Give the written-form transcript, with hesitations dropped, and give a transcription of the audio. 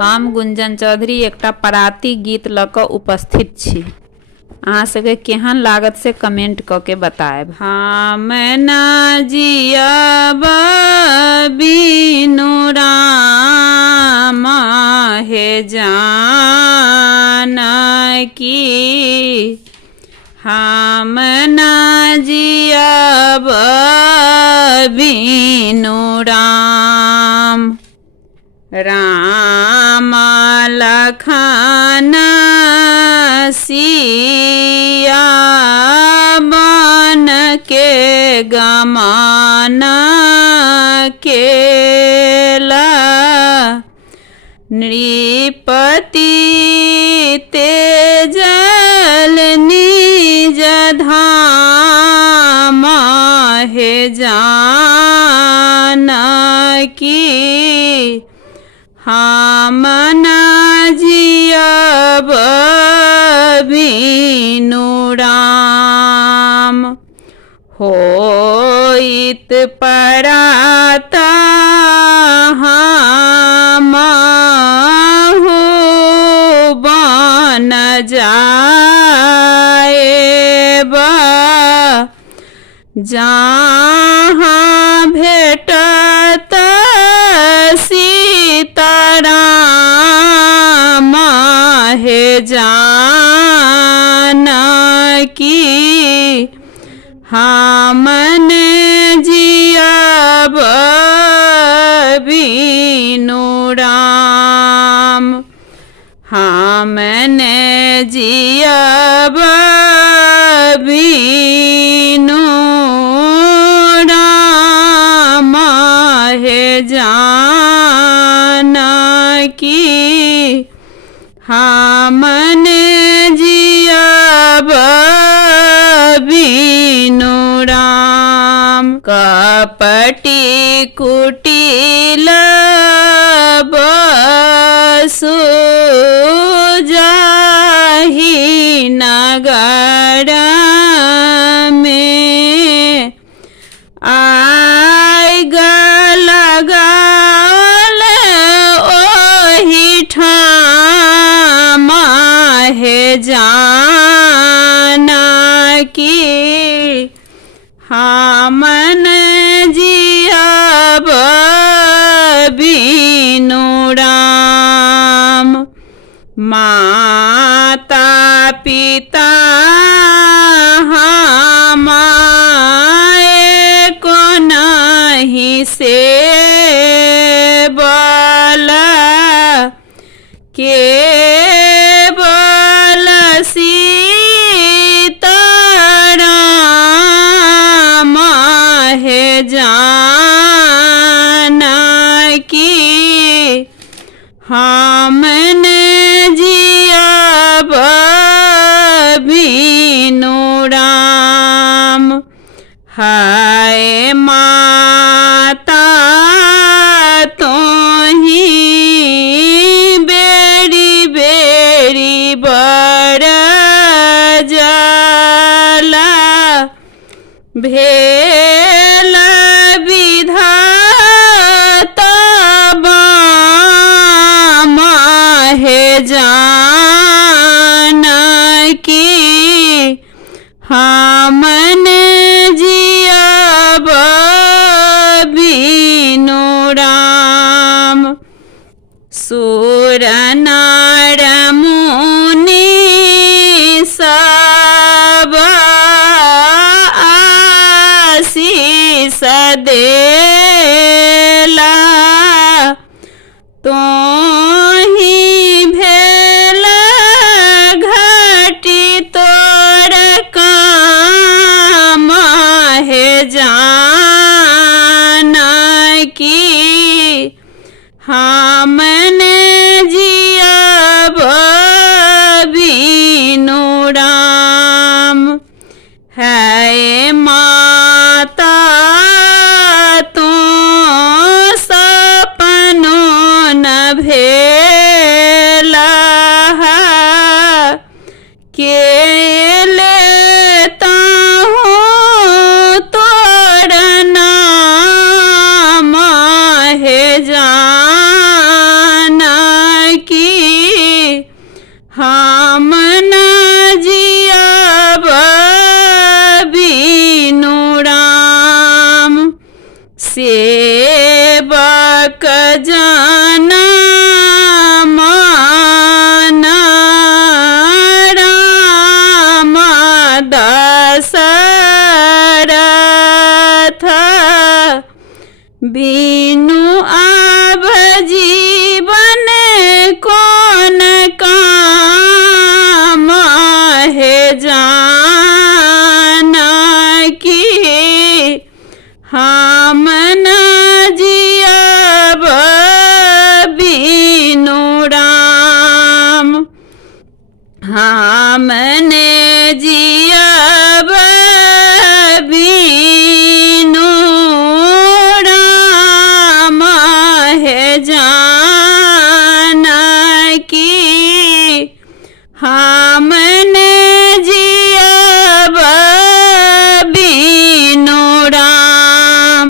हम गुंजन चौधरी एकटा पराती गीत ल क उपस्थित छी। अहाँ सबके केहन लागत से कमेंट क के बताएब। हम न जियब बिनु राम हे जानकी, हम न जियब बिनु राम। राम लखन सिया बन के गमन केला, नृपति तेजल निज धाम हे जानकी, हम न जियब बिनु राम। होइत परात हमहु बन जाएब, जहाँ भेटत सीताराम हे जानकी, हम न जियब बिनु राम। हम न जियब बिनु राम हे जानकी, हम न जियब बिनु राम। कपटी कुटिल बसु जाहि नगर में, आइ लगल ओहि ठाम हे जानकी, हम न जियब बिनु राम। माता पिता हमारे को नहीं से बला, केवल सीताराम हे जानकी, हम न जियब बिनु राम। हाय माता तोहि बेरी बेरी बर जाला, भेल विधाता बाम हे जानकी, हम न जियब बिनु राम। सुर नर मुनि सब आशीष देला, तोहि भेल घटी तोर काम हे जानकी, हम न जियब बिनु राम। है माता तो सपनों न भेला, के लेता हूँ तोर नाम हे जानकी, हम